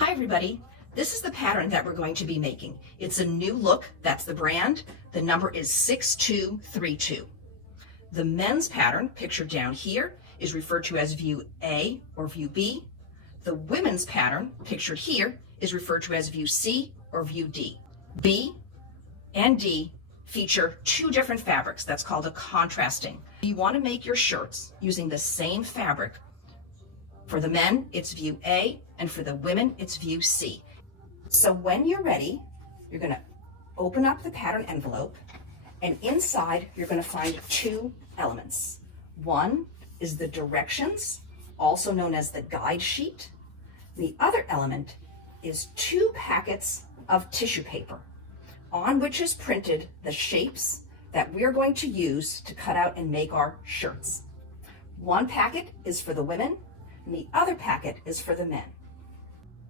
Hi everybody, this is the pattern that we're going to be making. It's a new look, that's the brand. The number is 6232. The men's pattern, pictured down here, is referred to as view A or view B. The women's pattern, pictured here, is referred to as view C or view D. B and D feature two different fabrics. That's called a contrasting. You want to make your shirts using the same fabric. For the men, it's view A, and for the women, it's view C. So when you're ready, you're going to open up the pattern envelope, and inside you're going to find two elements. One is the directions, also known as the guide sheet. The other element is two packets of tissue paper on which is printed the shapes that we're going to use to cut out and make our shirts. One packet is for the women, and the other packet is for the men.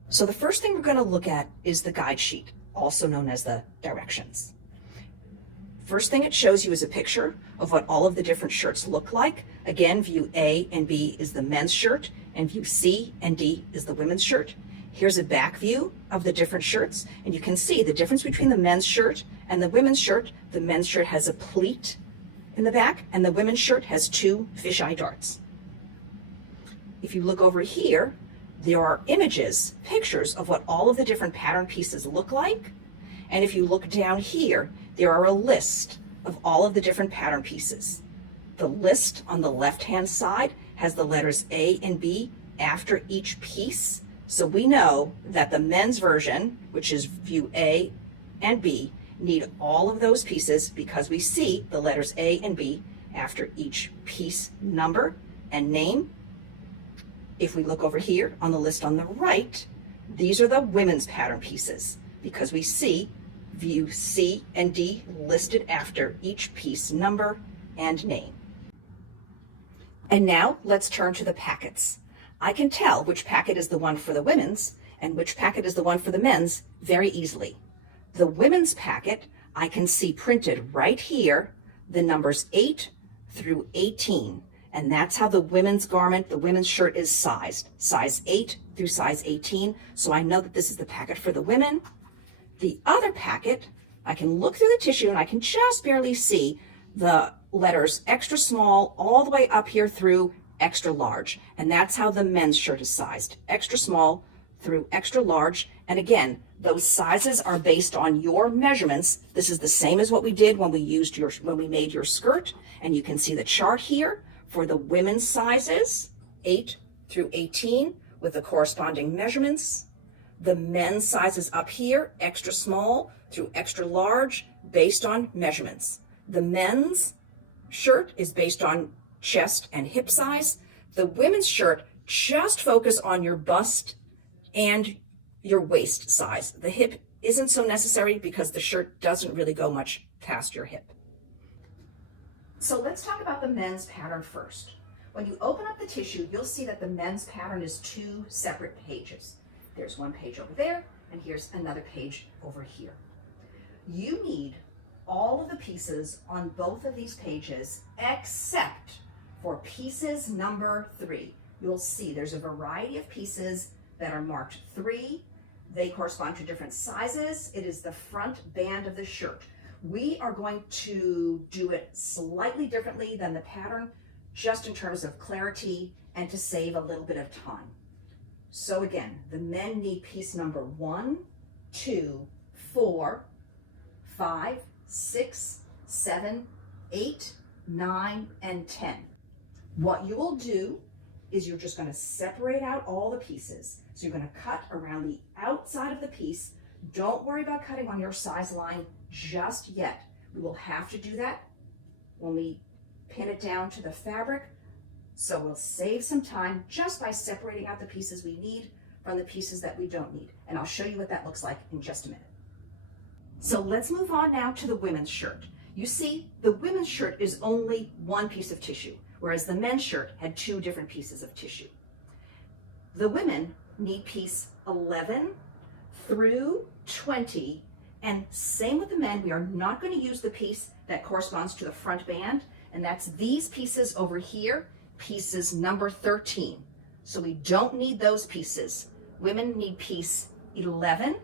So the first thing we're going to look at is the guide sheet, also known as the directions. First thing it shows you is a picture of what all of the different shirts look like. Again, view A and B is the men's shirt, and view C and D is the women's shirt. Here's a back view of the different shirts, and you can see the difference between the men's shirt and the women's shirt. The men's shirt has a pleat in the back, and the women's shirt has two fisheye darts. If you look over here, there are images, pictures of what all of the different pattern pieces look like. And if you look down here, there are a list of all of the different pattern pieces. The list on the left-hand side has the letters A and B after each piece. So we know that the men's version, which is view A and B, need all of those pieces because we see the letters A and B after each piece number and name. If we look over here on the list on the right, these are the women's pattern pieces because we see view C and D listed after each piece number and name. And now let's turn to the packets. I can tell which packet is the one for the women's and which packet is the one for the men's very easily. The women's packet, I can see printed right here, the numbers 8 through 18. And that's how the women's garment, the women's shirt is sized, size 8 through size 18. So I know that this is the packet for the women. The other packet, I can look through the tissue and I can just barely see the letters extra small all the way up here through extra large. And that's how the men's shirt is sized, extra small through extra large. And again, those sizes are based on your measurements. This is the same as what we did when we made your skirt. And you can see the chart here for the women's sizes, 8 through 18, with the corresponding measurements. The men's sizes up here, extra small through extra large, based on measurements. The men's shirt is based on chest and hip size. The women's shirt, just focus on your bust and your waist size. The hip isn't so necessary because the shirt doesn't really go much past your hip. So let's talk about the men's pattern first. When you open up the tissue, you'll see that the men's pattern is two separate pages. There's one page over there, and here's another page over here. You need all of the pieces on both of these pages except for pieces number 3. You'll see there's a variety of pieces that are marked 3. They correspond to different sizes. It is the front band of the shirt. We are going to do it slightly differently than the pattern, just in terms of clarity and to save a little bit of time. So again, the men need piece number 1, 2, 4, 5, 6, 7, 8, 9, and 10. What you will do is you're just going to separate out all the pieces. So you're going to cut around the outside of the piece. Don't worry about cutting on your size line just yet. We will have to do that when we pin it down to the fabric. So we'll save some time just by separating out the pieces we need from the pieces that we don't need. And I'll show you what that looks like in just a minute. So let's move on now to the women's shirt. You see, the women's shirt is only one piece of tissue, whereas the men's shirt had two different pieces of tissue. The women need piece 11 through 20, and same with the men. We are not going to use the piece that corresponds to the front band, and that's these pieces over here, pieces number 13. So we don't need those pieces. Women need piece 11,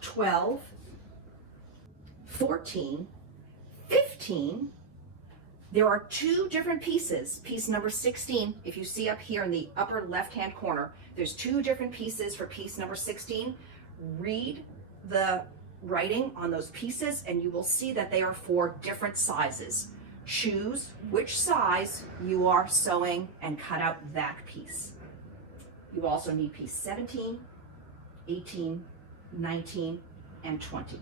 12, 14, 15. There are two different pieces. Piece number 16, if you see up here in the upper left-hand corner, there's two different pieces for piece number 16. Read the writing on those pieces and you will see that they are for different sizes. Choose which size you are sewing and cut out that piece. You also need piece 17, 18, 19, and 20.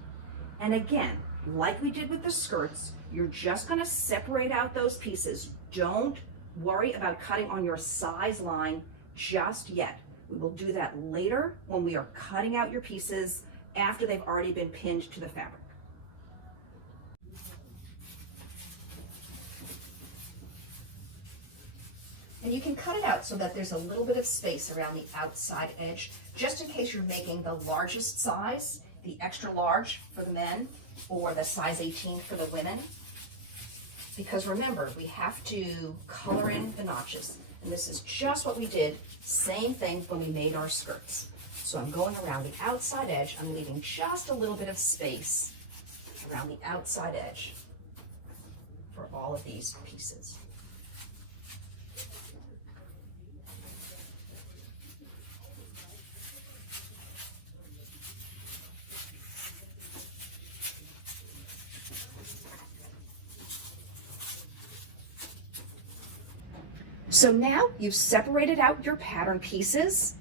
And again, like we did with the skirts, you're just going to separate out those pieces. Don't worry about cutting on your size line just yet. We will do that later when we are cutting out your pieces after they've already been pinned to the fabric. And you can cut it out so that there's a little bit of space around the outside edge, just in case you're making the largest size, the extra large for the men, or the size 18 for the women. Because remember, we have to color in the notches. And this is just what we did, same thing when we made our skirts. So I'm going around the outside edge. I'm leaving just a little bit of space around the outside edge for all of these pieces. So now you've separated out your pattern pieces.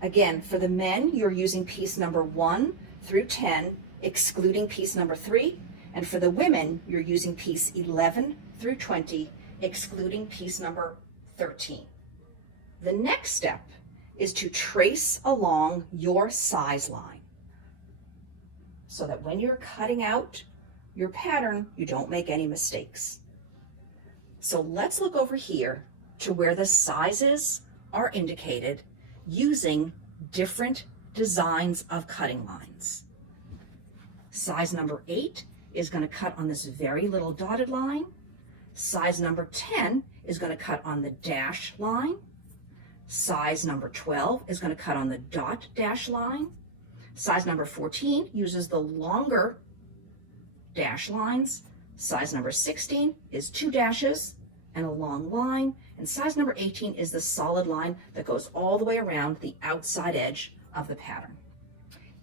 Again, for the men, you're using piece number 1 through 10, excluding piece number 3. And for the women, you're using piece 11 through 20, excluding piece number 13. The next step is to trace along your size line so that when you're cutting out your pattern, you don't make any mistakes. So let's look over here to where the sizes are indicated using different designs of cutting lines. Size number 8 is going to cut on this very little dotted line. Size number 10 is going to cut on the dash line. Size number 12 is going to cut on the dot dash line. Size number 14 uses the longer dash lines. Size number 16 is 2 dashes and a long line. And size number 18 is the solid line that goes all the way around the outside edge of the pattern.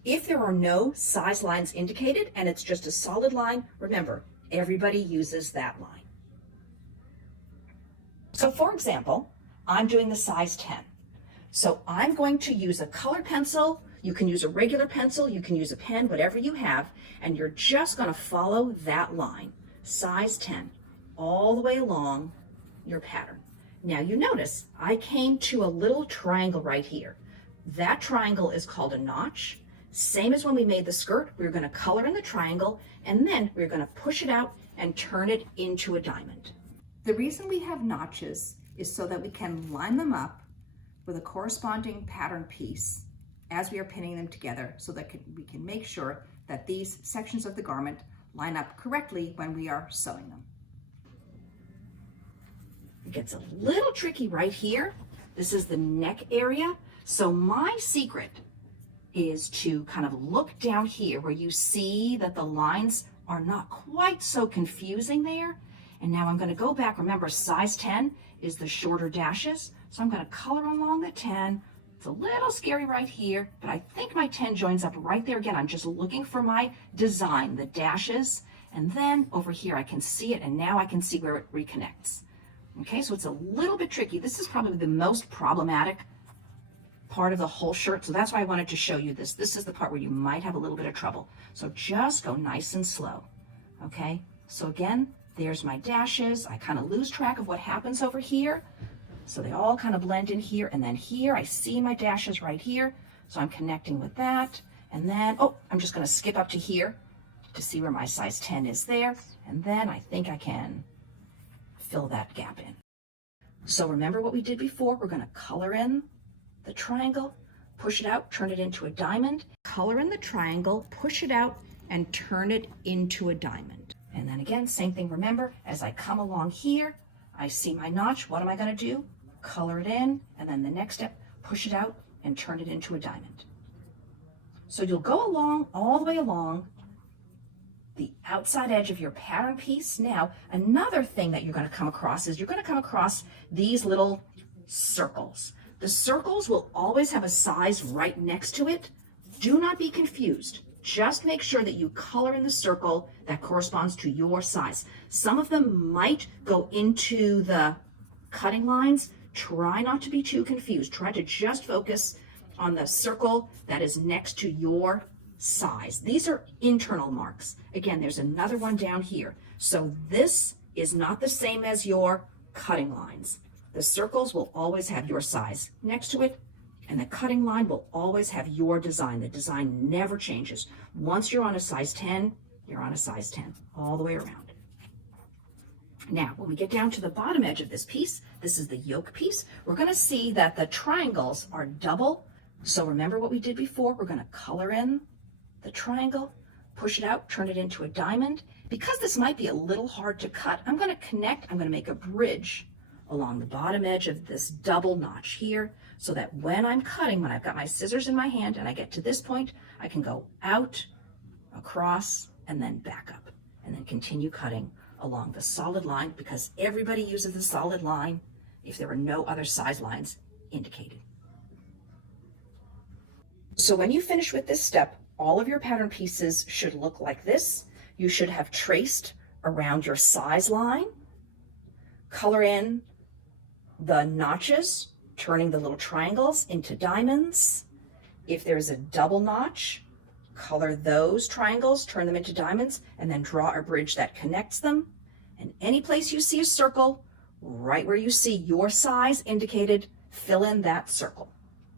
If there are no size lines indicated and it's just a solid line, remember, everybody uses that line. So for example, I'm doing the size 10. So I'm going to use a colored pencil. You can use a regular pencil, you can use a pen, whatever you have, and you're just going to follow that line, size 10, all the way along your pattern. Now you notice I came to a little triangle right here. That triangle is called a notch. Same as when we made the skirt, we're going to color in the triangle and then we're going to push it out and turn it into a diamond. The reason we have notches is so that we can line them up with a corresponding pattern piece as we are pinning them together so that we can make sure that these sections of the garment line up correctly when we are sewing them. It gets a little tricky right here. This is the neck area. So my secret is to kind of look down here where you see that the lines are not quite so confusing there. And now I'm going to go back. Remember, size 10 is the shorter dashes. So I'm going to color along the 10. It's a little scary right here, but I think my 10 joins up right there again. I'm just looking for my design, the dashes. And then over here, I can see it. And now I can see where it reconnects. Okay, so it's a little bit tricky. This is probably the most problematic part of the whole shirt. So that's why I wanted to show you this. This is the part where you might have a little bit of trouble. So just go nice and slow. Okay, so again, there's my dashes. I kind of lose track of what happens over here. So they all kind of blend in here. And then here, I see my dashes right here. So I'm connecting with that. And then, oh, I'm just going to skip up to here to see where my size 10 is there. And then I think I can fill that gap in. So remember what we did before? We're going to color in the triangle, push it out, turn it into a diamond, color in the triangle, push it out, and turn it into a diamond. And then again, same thing. Remember, as I come along here, I see my notch. What am I going to do? Color it in, and then the next step, push it out, and turn it into a diamond. So you'll go along, all the way along the outside edge of your pattern piece. Now, another thing that you're going to come across is you're going to come across these little circles. The circles will always have a size right next to it. Do not be confused. Just make sure that you color in the circle that corresponds to your size. Some of them might go into the cutting lines. Try not to be too confused. Try to just focus on the circle that is next to your size. These are internal marks. Again, there's another one down here. So this is not the same as your cutting lines. The circles will always have your size next to it, and the cutting line will always have your design. The design never changes. Once you're on a size 10, you're on a size 10 all the way around. Now, when we get down to the bottom edge of this piece, this is the yoke piece, we're going to see that the triangles are double. So remember what we did before. We're going to color in the triangle, push it out, turn it into a diamond. Because this might be a little hard to cut, I'm going to make a bridge along the bottom edge of this double notch here, so that when I'm cutting, when I've got my scissors in my hand and I get to this point, I can go out, across, and then back up, and then continue cutting along the solid line, because everybody uses the solid line if there are no other size lines indicated. So when you finish with this step, all of your pattern pieces should look like this. You should have traced around your size line, color in the notches, turning the little triangles into diamonds. If there's a double notch, color those triangles, turn them into diamonds, and then draw a bridge that connects them. And any place you see a circle, right where you see your size indicated, fill in that circle.